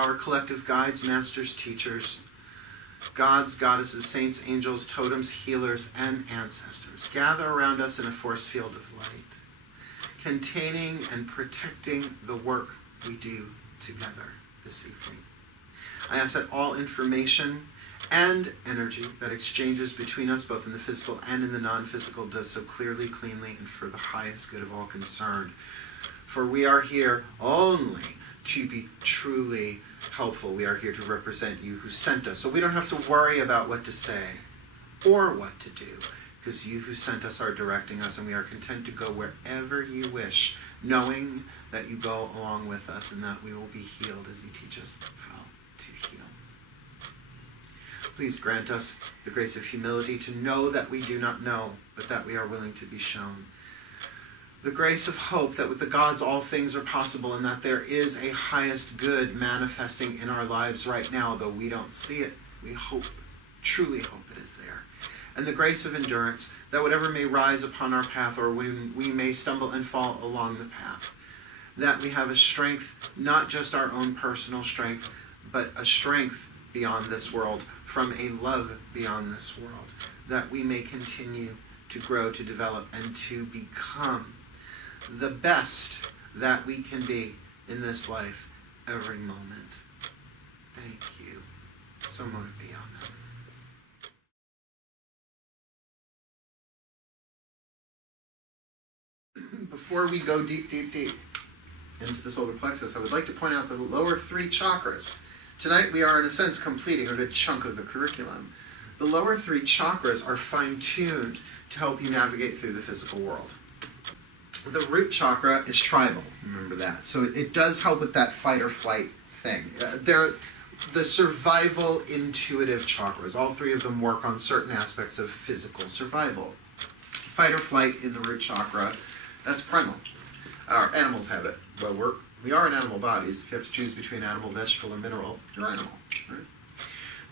our collective guides, masters, teachers, gods, goddesses, saints, angels, totems, healers, and ancestors gather around us in a force field of light, containing and protecting the work we do together this evening. I ask that all information and energy that exchanges between us, both in the physical and in the non-physical, does so clearly, cleanly, and for the highest good of all concerned. For we are here only to be truly helpful. We are here to represent you who sent us. So we don't have to worry about what to say or what to do, because you who sent us are directing us, and we are content to go wherever you wish, knowing that you go along with us and that we will be healed as you teach us how to heal. Please grant us the grace of humility to know that we do not know, but that we are willing to be shown. The grace of hope that with the gods all things are possible, and that there is a highest good manifesting in our lives right now, though we don't see it. We hope, truly hope it is there. And the grace of endurance, that whatever may rise upon our path, or when we may stumble and fall along the path, that we have a strength, not just our own personal strength, but a strength beyond this world, from a love beyond this world, that we may continue to grow, to develop, and to become the best that we can be in this life every moment. Thank you. So mote be on. Before we go deep, deep, deep into the solar plexus, I would like to point out the lower three chakras. Tonight we are, in a sense, completing a good chunk of the curriculum. The lower three chakras are fine-tuned to help you navigate through the physical world. The root chakra is tribal, remember that. So it does help with that fight or flight thing. They're the survival intuitive chakras. All three of them work on certain aspects of physical survival. Fight or flight in the root chakra, that's primal. Our animals have it. Well, we are in animal bodies. If you have to choose between animal, vegetable, or mineral, you're animal. Right?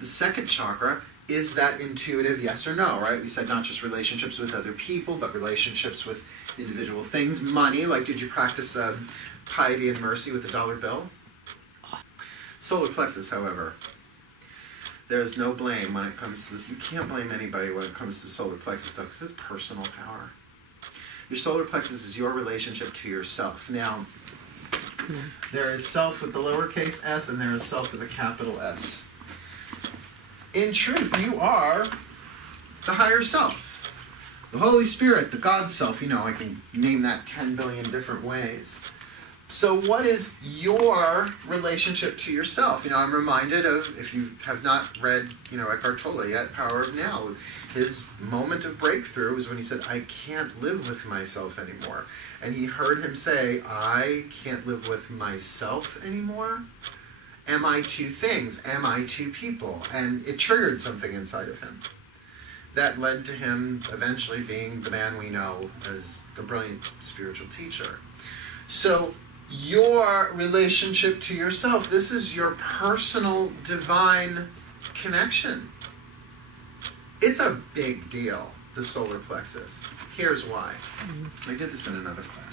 The second chakra is that intuitive yes or no, right? We said not just relationships with other people, but relationships with individual things. Money, like did you practice piety and mercy with the dollar bill? Solar plexus, however, there's no blame when it comes to this. You can't blame anybody when it comes to solar plexus stuff, because it's personal power. Your solar plexus is your relationship to yourself. Now, there is self with the lowercase s, and there is self with a capital S. In truth, you are the higher self, the Holy Spirit, the God self. You know, I can name that 10 billion different ways. So what is your relationship to yourself? You know, I'm reminded of, if you have not read, Eckhart Tolle yet, Power of Now. His moment of breakthrough was when he said, I can't live with myself anymore. And he heard him say, I can't live with myself anymore? Am I two things? Am I two people? And it triggered something inside of him. That led to him eventually being the man we know as a brilliant spiritual teacher. So your relationship to yourself, this is your personal divine connection. It's a big deal, the solar plexus. Here's why. I did this in another class.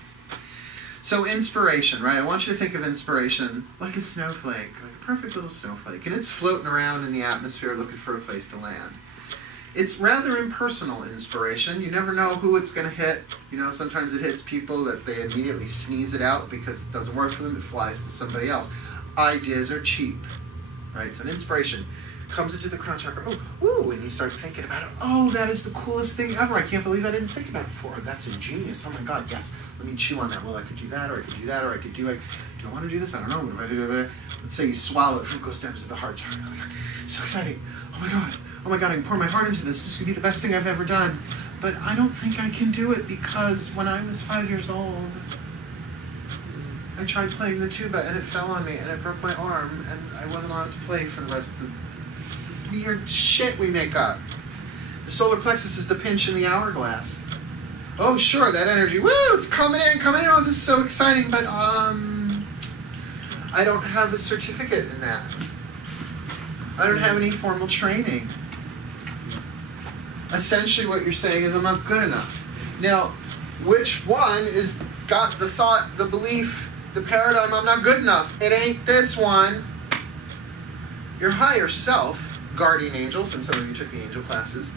So inspiration, right? I want you to think of inspiration like a snowflake, like a perfect little snowflake. And it's floating around in the atmosphere looking for a place to land. It's rather impersonal inspiration. You never know who it's going to hit. Sometimes it hits people that they immediately sneeze it out because it doesn't work for them. It flies to somebody else. Ideas are cheap, right? So an inspiration comes into the crown chakra. Oh, and you start thinking about it. Oh, that is the coolest thing ever. I can't believe I didn't think about it before. That's ingenious. Oh my God, yes. Let me chew on that. Well, I could do that, or I could do that, or I could do it. Do I want to do this? I don't know. What do I do? Let's say you swallow it. It goes down to the heart chakra. Oh my God, so exciting. Oh my God, I can pour my heart into this. This could be the best thing I've ever done. But I don't think I can do it because when I was 5 years old, I tried playing the tuba and it fell on me and it broke my arm and I wasn't allowed to play for the rest of the weird shit we make up. The solar plexus is the pinch in the hourglass. Oh, sure, that energy. Woo, it's coming in. Oh, this is so exciting. But I don't have a certificate in that. I don't have any formal training. Essentially what you're saying is I'm not good enough. Now, which one is got the thought, the belief, the paradigm, I'm not good enough? It ain't this one. Your higher self, guardian angel, since some of you took the angel classes,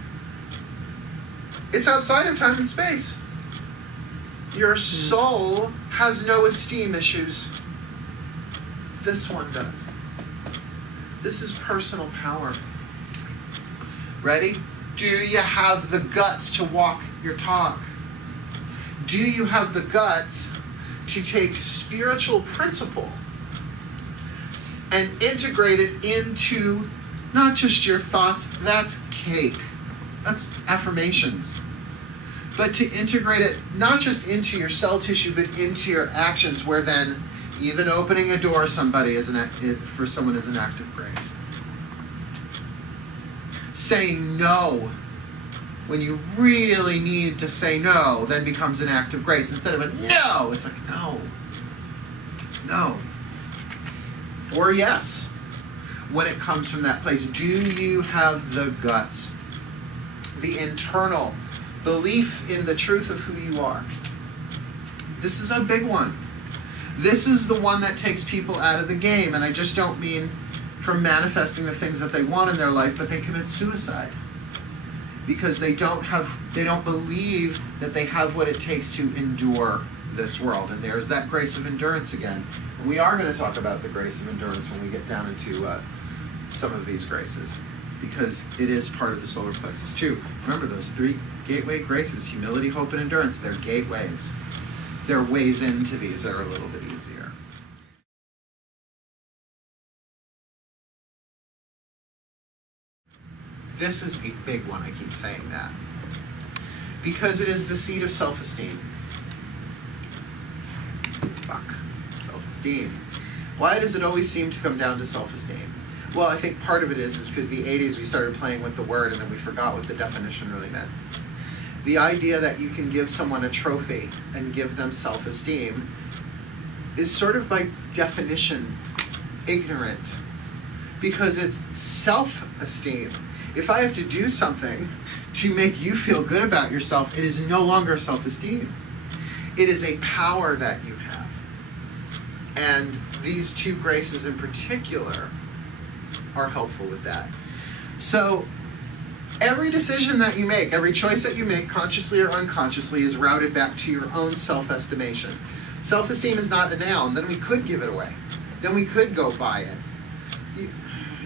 it's outside of time and space. Your soul has no esteem issues. This one does. This is personal power. Ready? Do you have the guts to walk your talk? Do you have the guts to take spiritual principle and integrate it into not just your thoughts, that's cake, that's affirmations, but to integrate it not just into your cell tissue, but into your actions, where then even opening a door for someone is an act of grace. Saying no when you really need to say no then becomes an act of grace. Instead of a no, it's like no, no, or yes. When it comes from that place, do you have the guts, the internal belief in the truth of who you are? This is a big one. This is the one that takes people out of the game, and I just don't mean from manifesting the things that they want in their life, but they commit suicide because they don't believe that they have what it takes to endure this world. And there's that grace of endurance again. And we are going to talk about the grace of endurance when we get down into some of these graces, because it is part of the solar plexus too. Remember those 3 gateway graces: humility, hope, and endurance. They're gateways. They're ways into these that are a little bit easier. This is a big one, I keep saying that, because it is the seed of self-esteem. Self-esteem. Why does it always seem to come down to self-esteem? Well, I think part of it is because the 80s we started playing with the word and then we forgot what the definition really meant. The idea that you can give someone a trophy and give them self-esteem is sort of by definition ignorant, because it's self-esteem. If I have to do something to make you feel good about yourself, it is no longer self-esteem. It is a power that you have. And these 2 graces in particular are helpful with that. So every decision that you make, every choice that you make, consciously or unconsciously, is routed back to your own self-estimation. Self-esteem is not a noun. Then we could give it away. Then we could go buy it.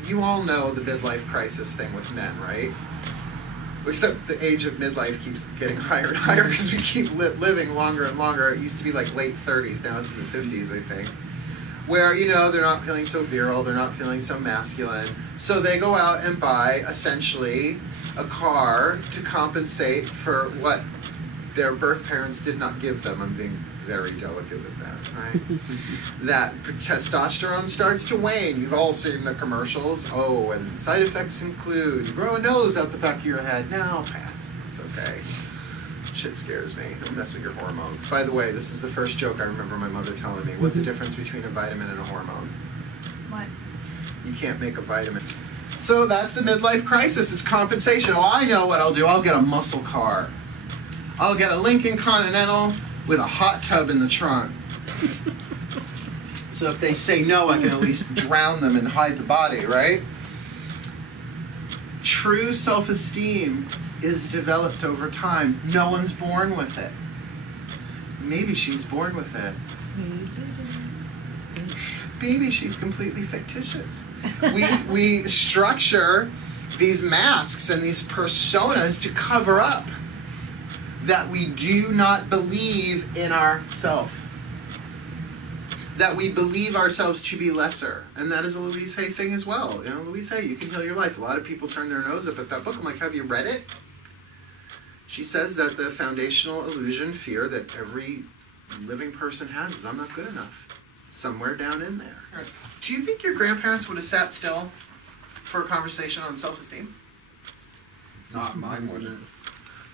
You all know the midlife crisis thing with men, right? Except the age of midlife keeps getting higher and higher because we keep living longer and longer. It used to be like late 30s, now it's in the 50s, I think. Where, they're not feeling so virile, they're not feeling so masculine. So they go out and buy, essentially, a car to compensate for what their birth parents did not give them. I'm being very delicate with that, right? That testosterone starts to wane. You've all seen the commercials. Oh, and side effects include grow a nose out the back of your head. No, pass. It's okay. Shit scares me. Don't mess with your hormones. By the way, this is the first joke I remember my mother telling me. What's the difference between a vitamin and a hormone? What? You can't make a vitamin. So that's the midlife crisis. It's compensation. Oh, I know what I'll do. I'll get a muscle car. I'll get a Lincoln Continental with a hot tub in the trunk. So if they say no, I can at least drown them and hide the body, right? True self-esteem is developed over time. No one's born with it. Maybe she's born with it. Maybe she's completely fictitious. We structure these masks and these personas to cover up that we do not believe in ourselves. That we believe ourselves to be lesser. And that is a Louise Hay thing as well. Louise Hay, You Can Heal Your Life. A lot of people turn their nose up at that book. I'm like, have you read it? She says that the foundational illusion, fear that every living person has is I'm not good enough. Somewhere down in there. Do you think your grandparents would have sat still for a conversation on self-esteem? Not mine wouldn't.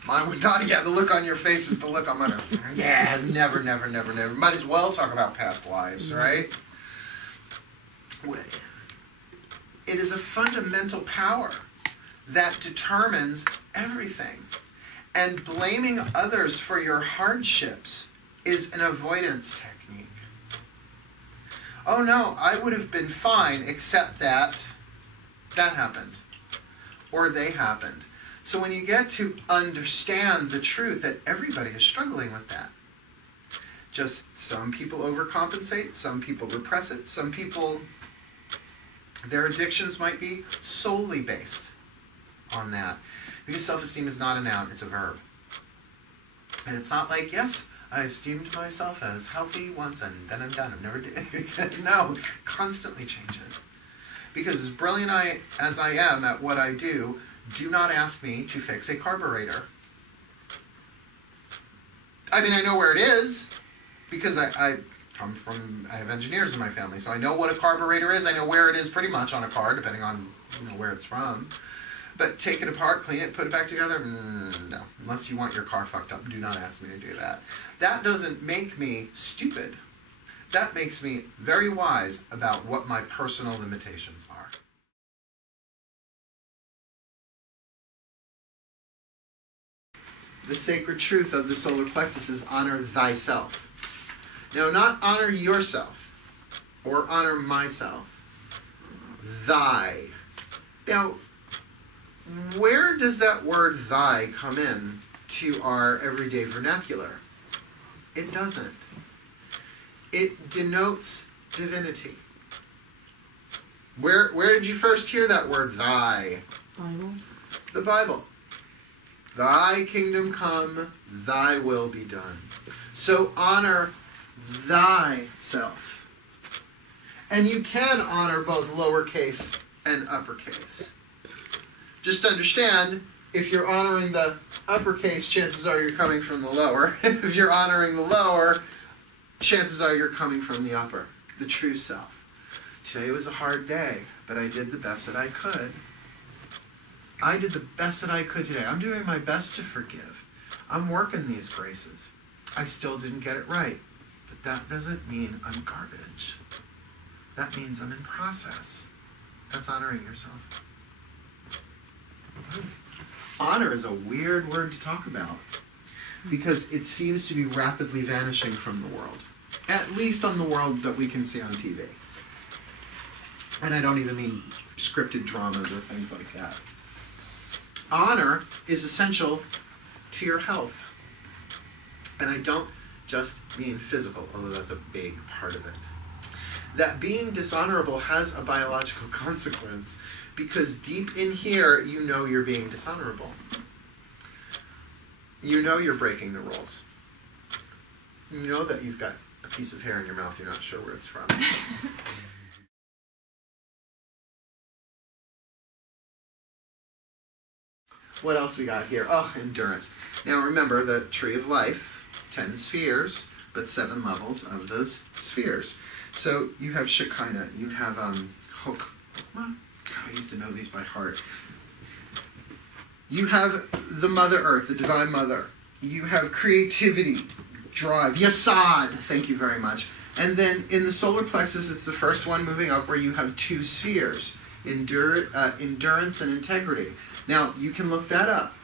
Mine would not. Yeah, the look on your face is the look on mine. Yeah, never. Might as well talk about past lives, right? It is a fundamental power that determines everything. And blaming others for your hardships is an avoidance technique. Oh no, I would have been fine except that that happened. Or they happened. So when you get to understand the truth that everybody is struggling with that. Just some people overcompensate, some people repress it, some people, their addictions might be solely based on that. Because self-esteem is not a noun, it's a verb. And it's not like, yes, I esteemed myself as healthy once and then I'm done. I've never did. No, it constantly changes. Because as brilliant as I am at what I do not ask me to fix a carburetor. I mean, I know where it is, because I have engineers in my family, so I know what a carburetor is. I know where it is pretty much on a car, depending on where it's from. But take it apart, clean it, put it back together, no. Unless you want your car fucked up, do not ask me to do that. That doesn't make me stupid. That makes me very wise about what my personal limitations are. The sacred truth of the solar plexus is honor thyself. Now, not honor yourself or honor myself. Thy. Now, where does that word thy come in to our everyday vernacular? It doesn't. It denotes divinity. Where did you first hear that word thy? Bible. The Bible. Thy kingdom come, thy will be done. So honor thyself. And you can honor both lowercase and uppercase. Just understand, if you're honoring the uppercase, chances are you're coming from the lower. If you're honoring the lower, chances are you're coming from the upper, the true self. Today was a hard day, but I did the best that I could. I did the best that I could today. I'm doing my best to forgive. I'm working these graces. I still didn't get it right. But that doesn't mean I'm garbage. That means I'm in process. That's honoring yourself. Honor is a weird word to talk about because it seems to be rapidly vanishing from the world. At least on the world that we can see on TV. And I don't even mean scripted dramas or things like that. Honor is essential to your health. And I don't just mean physical, although that's a big part of it. That being dishonorable has a biological consequence because deep in here, you know you're being dishonorable. You know you're breaking the rules. You know that you've got a piece of hair in your mouth, you're not sure where it's from. What else we got here? Oh, endurance. Now remember, the tree of life, 10 spheres, but 7 levels of those spheres. So you have Shekinah, you have God, I used to know these by heart. You have the Mother Earth, the Divine Mother. You have creativity, drive, Yasad, thank you very much. And then in the solar plexus, it's the first one moving up where you have 2 spheres, endurance and integrity. Now, you can look that up.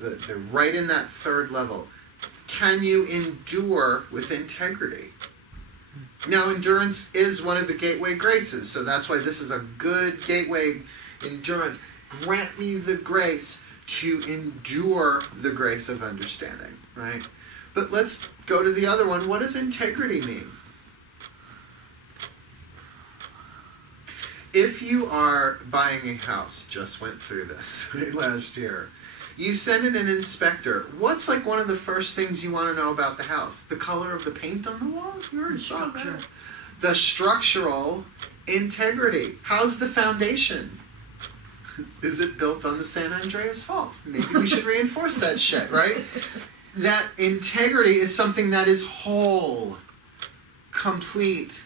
They're right in that 3rd level. Can you endure with integrity? Now, endurance is one of the gateway graces, so that's why this is a good gateway endurance. Grant me the grace to endure the grace of understanding, right? But let's go to the other one. What does integrity mean? If you are buying a house, just went through this last year, you send in an inspector. What's like one of the first things you want to know about the house? The color of the paint on the walls? You already saw that. The structural integrity. How's the foundation? Is it built on the San Andreas Fault? Maybe we should reinforce that shit, right? That integrity is something that is whole, complete.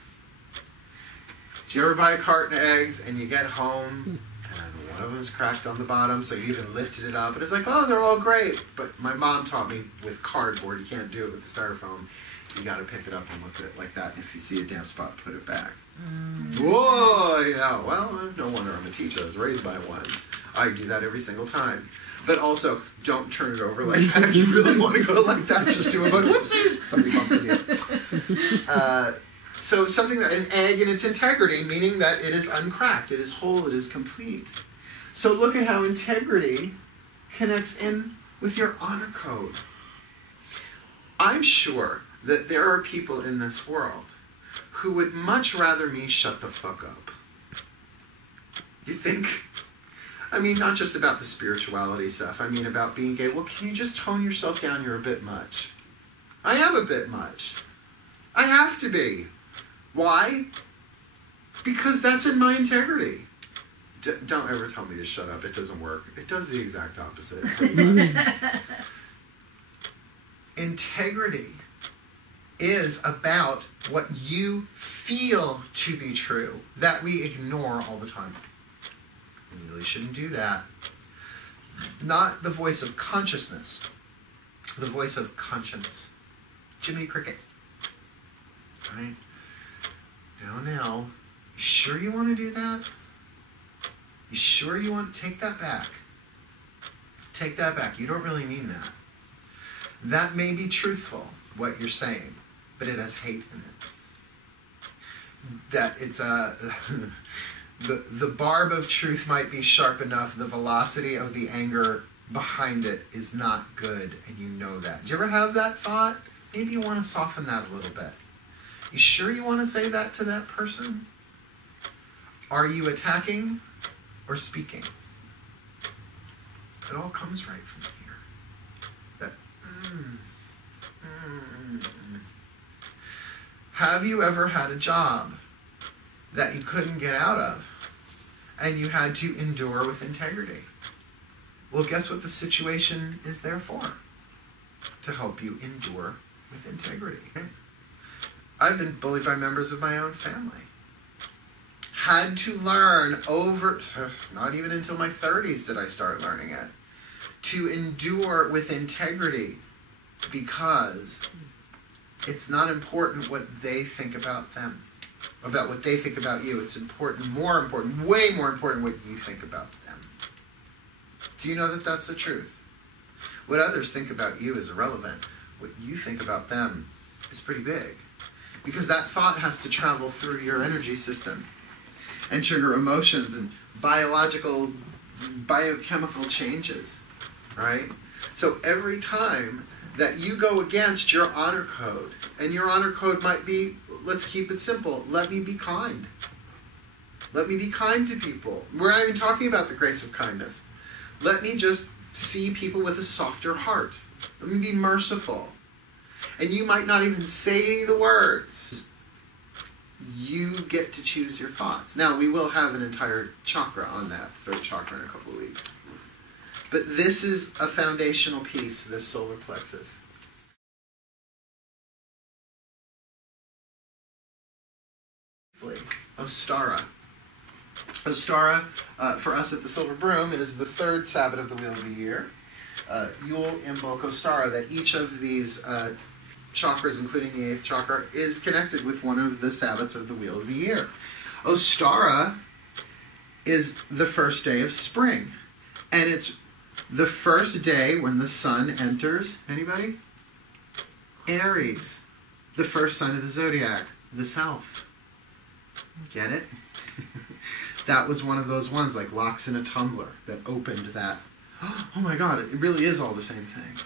Did you ever buy a carton of eggs and you get home and one of them is cracked on the bottom, so you even lifted it up and it's like, oh, they're all great. But my mom taught me with cardboard, you can't do it with the styrofoam. You got to pick it up and look at it like that. And if you see a damp spot, put it back. Whoa, yeah, well, no wonder I'm a teacher. I was raised by one. I do that every single time. But also, don't turn it over like that. If you really want to go like that, just do a bunch. Whoopsies! Somebody bumps into you. So something that, an egg in its integrity, meaning that it is uncracked, it is whole, it is complete. So look at how integrity connects in with your honor code. I'm sure that there are people in this world who would much rather me shut the fuck up. You think? I mean, not just about the spirituality stuff. I mean about being gay. Well, can you just tone yourself down? You're a bit much. I am a bit much. I have to be. Why? Because that's in my integrity. Don't ever tell me to shut up. It doesn't work. It does the exact opposite. Integrity is about what you feel to be true that we ignore all the time. We really shouldn't do that. Not the voice of consciousness, the voice of conscience. Jimmy Cricket. Right? Now, you sure you want to do that? You sure you want to take that back? Take that back. You don't really mean that. That may be truthful, what you're saying, but it has hate in it. That it's the barb of truth might be sharp enough, the velocity of the anger behind it is not good, and you know that. Do you ever have that thought? Maybe you want to soften that a little bit. You sure you want to say that to that person? Are you attacking or speaking? It all comes right from here. That, Have you ever had a job that you couldn't get out of and you had to endure with integrity? Well, guess what the situation is there for? To help you endure with integrity. I've been bullied by members of my own family. Had to learn over, not even until my 30s did I start learning it, to endure with integrity, because it's not important what they think about them, about what they think about you. It's important, more important, way more important what you think about them. Do you know that that's the truth? What others think about you is irrelevant. What you think about them is pretty big, because that thought has to travel through your energy system and trigger emotions and biological, biochemical changes, right? So every time that you go against your honor code, and your honor code might be, let's keep it simple, let me be kind. Let me be kind to people. We're not even talking about the grace of kindness. Let me just see people with a softer heart. Let me be merciful. And you might not even say the words. You get to choose your thoughts. Now, we will have an entire chakra on that, third chakra, in a couple of weeks. But this is a foundational piece, this solar plexus. Ostara. Ostara, for us at the Silver Broom, it is the third Sabbath of the Wheel of the Year. Yule, Imbolc, Ostara, that each of these chakras, including the 8th chakra, is connected with one of the Sabbaths of the Wheel of the Year. Ostara is the first day of spring. And it's the first day when the sun enters, anybody? Aries, the first sign of the zodiac, the Self. Get it? That was one of those ones, like locks in a tumbler, that opened that. Oh my God, it really is all the same thing.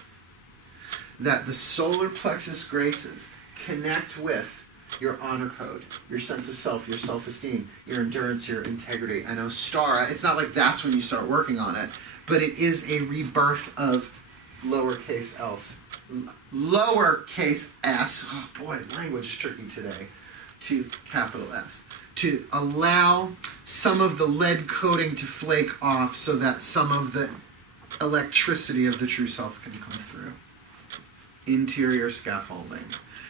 That the solar plexus graces connect with your honor code, your sense of self, your self-esteem, your endurance, your integrity. And Ostara, it's not like that's when you start working on it, but it is a rebirth of lowercase else. Lowercase s, oh boy, language is tricky today, to capital S. To allow some of the lead coating to flake off so that some of the electricity of the true self can come through. Interior scaffolding.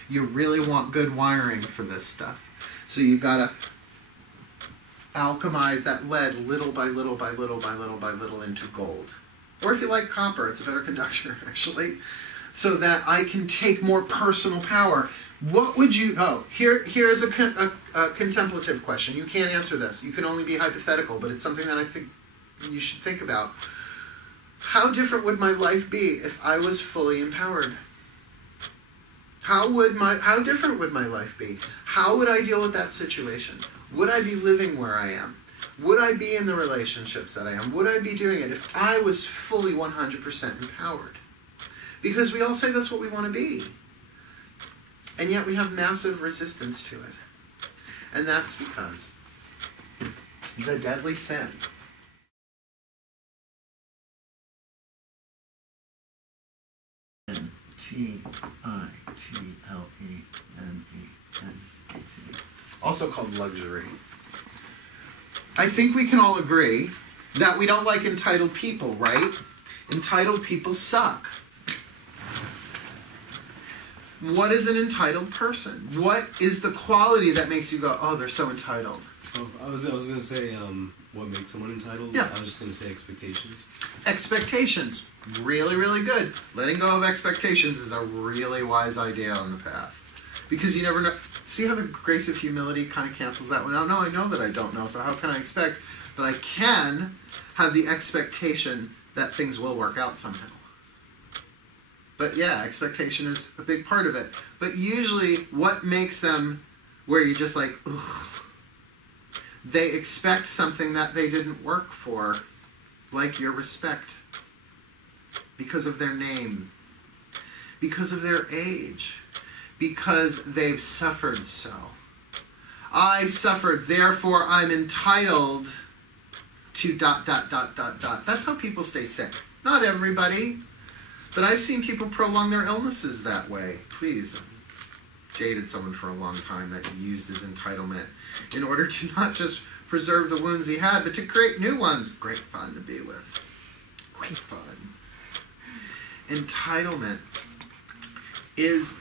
You really want good wiring for this stuff. So you gotta alchemize that lead little by little by little by little by little into gold. Or if you like copper, it's a better conductor actually. So that I can take more personal power. What would you, here's a contemplative question. You can't answer this. You can only be hypothetical, but it's something that I think you should think about. How different would my life be if I was fully empowered? How different would my life be? How would I deal with that situation? Would I be living where I am? Would I be in the relationships that I am? Would I be doing it if I was fully 100% empowered? Because we all say that's what we want to be. And yet we have massive resistance to it. And that's because the deadly sin T-I-T-L-E-M-E-N-T, also called luxury. I think we can all agree that we don't like entitled people, right? Entitled people suck. What is an entitled person? What is the quality that makes you go, oh, they're so entitled? Oh, I was going to say, what makes someone entitled? Yeah. I was just going to say expectations. Expectations. Really, really good. Letting go of expectations is a really wise idea on the path. Because you never know. See how the grace of humility kind of cancels that one out? No, I know that I don't know, so how can I expect? But I can have the expectation that things will work out somehow. But yeah, expectation is a big part of it. But usually, what makes them where you're just like, ugh, they expect something that they didn't work for, like your respect, because of their name, because of their age, because they've suffered so. I suffered, therefore I'm entitled to ... That's how people stay sick. Not everybody, but I've seen people prolong their illnesses that way. Please, dated someone for a long time that used his entitlement in order to not just preserve the wounds he had, but to create new ones. Great fun to be with. Great fun. Entitlement is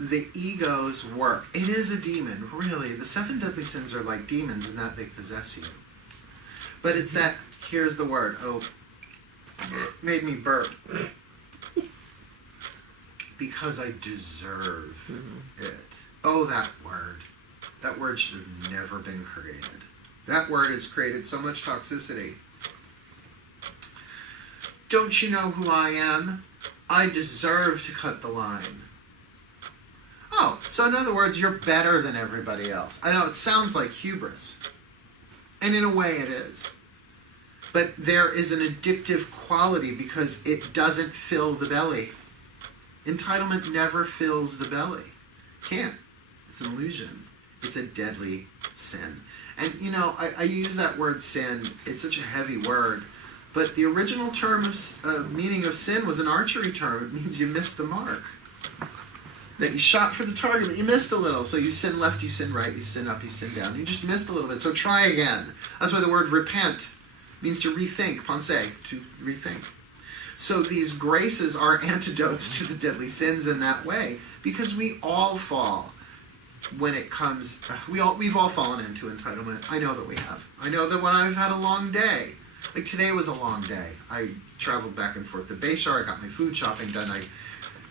the ego's work. It is a demon, really. The 7 deadly sins are like demons in that they possess you. But it's that, here's the word, oh, made me burp. Because I deserve it. Oh, that word. That word should have never been created. That word has created so much toxicity. Don't you know who I am? I deserve to cut the line. Oh, so in other words, you're better than everybody else. I know it sounds like hubris. And in a way it is. But there is an addictive quality because it doesn't fill the belly. Entitlement never fills the belly. Can't. It's an illusion. It's a deadly sin. And, you know, I use that word sin. It's such a heavy word. But the original term of meaning of sin was an archery term. It means you missed the mark. That you shot for the target, but you missed a little. So you sin left, you sin right, you sin up, you sin down. You just missed a little bit. So try again. That's why the word repent means to rethink. Pense, to rethink. So these graces are antidotes to the deadly sins in that way. Because we all fall when it comes... we've all fallen into entitlement. I know that we have. I know that when I've had a long day... Like today was a long day. I traveled back and forth to Bayshore. I got my food shopping done. I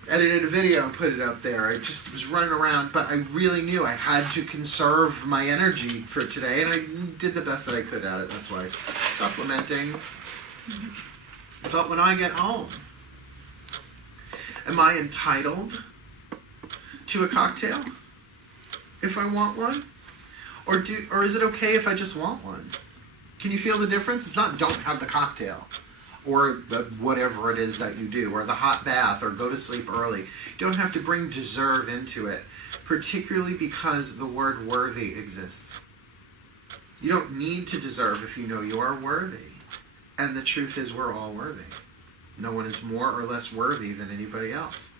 edited a video and put it up there. I just was running around, but I really knew I had to conserve my energy for today, and I did the best that I could at it. That's why supplementing. But when I get home, am I entitled to a cocktail if I want one? Or is it okay if I just want one? Can you feel the difference? It's not don't have the cocktail or the whatever it is that you do, or the hot bath, or go to sleep early. You don't have to bring deserve into it, particularly because the word worthy exists. You don't need to deserve if you know you are worthy. And the truth is we're all worthy. No one is more or less worthy than anybody else.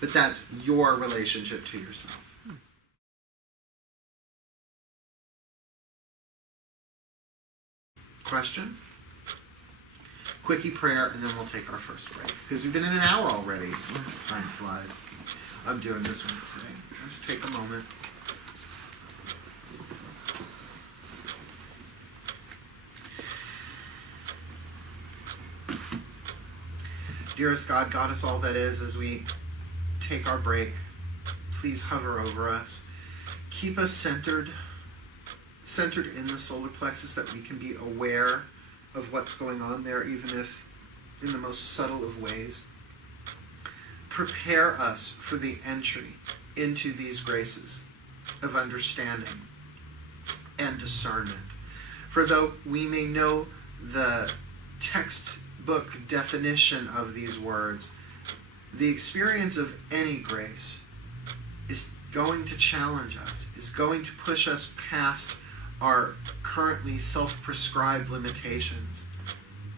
But that's your relationship to yourself. Questions? Quickie prayer, and then we'll take our first break. Because we've been in an hour already. Time flies. I'm doing this one sitting. I'll just take a moment. Dearest God, Goddess, all that is, as we take our break, please hover over us. Keep us centered in the solar plexus, that we can be aware of what's going on there, even if in the most subtle of ways. prepare us for the entry into these graces of understanding and discernment. For though we may know the textbook definition of these words, the experience of any grace is going to challenge us, is going to push us past our currently self-prescribed limitations.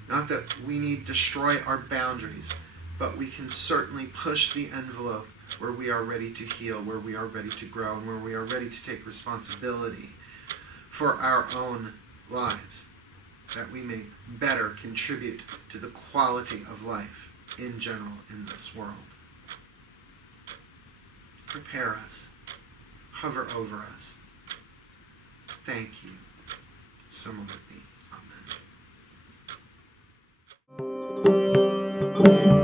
Not that we need to destroy our boundaries, but we can certainly push the envelope where we are ready to heal, where we are ready to grow, and where we are ready to take responsibility for our own lives, that we may better contribute to the quality of life in general in this world. Prepare us. Hover over us. Thank you. So mote it be. Amen.